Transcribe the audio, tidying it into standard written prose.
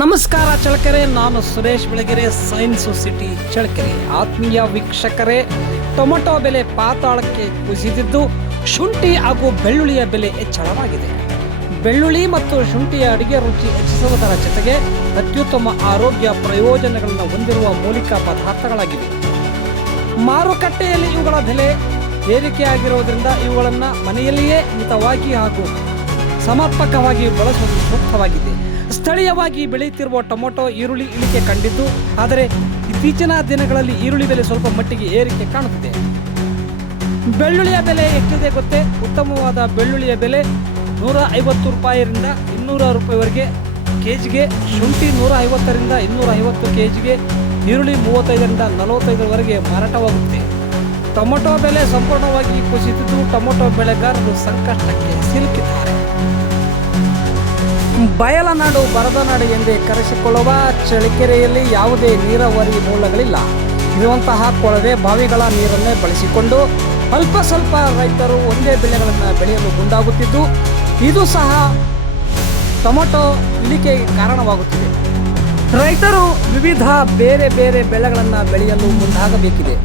ನಮಸ್ಕಾರ ಚಳ್ಳಕೆರೆ, ನಾನು Suresh Belagere, science city Challakere. ಆತ್ಮೀಯ ವೀಕ್ಷಕರೇ, ಟೊಮೆಟೊ ಬೆಲೆ ಪಾತಾಳಕ್ಕೆ ಕುಸಿದಿದ್ದು ಶುಂಠಿ ಹಾಗೂ ಬೆಳ್ಳುಳ್ಳಿಯ ಬೆಲೆ ಹೆಚ್ಚಳವಾಗಿದೆ. ಬೆಳ್ಳುಳ್ಳಿ ಮತ್ತು ಶುಂಠಿಯ ಅಡಿಗೆ ರುಚಿ ಹೆಚ್ಚಿಸುವುದರ ಜೊತೆಗೆ ಅತ್ಯುತ್ತಮ ಆರೋಗ್ಯ ಪ್ರಯೋಜನಗಳನ್ನು ಹೊಂದಿರುವ ಮೌಲಿಕ ಪದಾರ್ಥಗಳಾಗಿವೆ. ಮಾರುಕಟ್ಟೆಯಲ್ಲಿ ಇವುಗಳ ಬೆಲೆ ಏರಿಕೆಯಾಗಿರುವುದರಿಂದ ಇವುಗಳನ್ನು ಮನೆಯಲ್ಲಿಯೇ ಮಿತವಾಗಿ ಹಾಗೂ ಸಮರ್ಪಕವಾಗಿ ಬಳಸುವುದು ಸೂಕ್ತವಾಗಿದೆ. ಸ್ಥಳೀಯವಾಗಿ ಬೆಳೆಯುತ್ತಿರುವ ಟೊಮೆಟೊ, ಈರುಳ್ಳಿ ಇಳಿಕೆ ಕಂಡಿದ್ದು, ಆದರೆ ಇತ್ತೀಚಿನ ದಿನಗಳಲ್ಲಿ ಈರುಳ್ಳಿ ಬೆಲೆ ಸ್ವಲ್ಪ ಮಟ್ಟಿಗೆ ಏರಿಕೆ ಕಾಣುತ್ತಿದೆ. ಬೆಳ್ಳುಳ್ಳಿಯ ಬೆಲೆ ಎಷ್ಟಿದೆ ಗೊತ್ತೇ? ಉತ್ತಮವಾದ ಬೆಳ್ಳುಳ್ಳಿಯ ಬೆಲೆ 150 ರೂಪಾಯಿಯಿಂದ 200 ರೂಪಾಯಿವರೆಗೆ ಕೆಜಿಗೆ, ಶುಂಠಿ 150ರಿಂದ 250 ಕೆಜಿಗೆ, ಈರುಳ್ಳಿ 35ರಿಂದ 45ವರೆಗೆ ಮಾರಾಟವಾಗುತ್ತೆ. ಟೊಮೆಟೊ ಬೆಲೆ ಸಂಪೂರ್ಣವಾಗಿ ಕುಸಿದಿದ್ದು ಟೊಮೆಟೊ ಬೆಳೆಗಾರರು ಸಂಕಷ್ಟಕ್ಕೆ ಸಿಲುಕಿದ್ದಾರೆ. ಬಯಲನಾಡು, ಬರದ ನಾಡು ಎಂದೇ ಕರೆಸಿಕೊಳ್ಳುವ ಚಳ್ಳಕೆರೆಯಲ್ಲಿ ಯಾವುದೇ ನೀರಾವರಿ ಮೂಲಗಳಿಲ್ಲ. ಇರುವಂತಹ ಕೊಳವೆ ಬಾವಿಗಳ ನೀರನ್ನೇ ಬಳಸಿಕೊಂಡು ಅಲ್ಪ ಸ್ವಲ್ಪ ರೈತರು ಒಂದೇ ಬೆಳೆಗಳನ್ನು ಬೆಳೆಯಲು ಮುಂದಾಗುತ್ತಿದ್ದು, ಇದು ಸಹ ಟೊಮೆಟೊ ಇಳಿಕೆಗೆ ಕಾರಣವಾಗುತ್ತಿದೆ. ರೈತರು ವಿವಿಧ ಬೇರೆ ಬೇರೆ ಬೆಳೆಗಳನ್ನು ಬೆಳೆಯಲು ಮುಂದಾಗಬೇಕಿದೆ.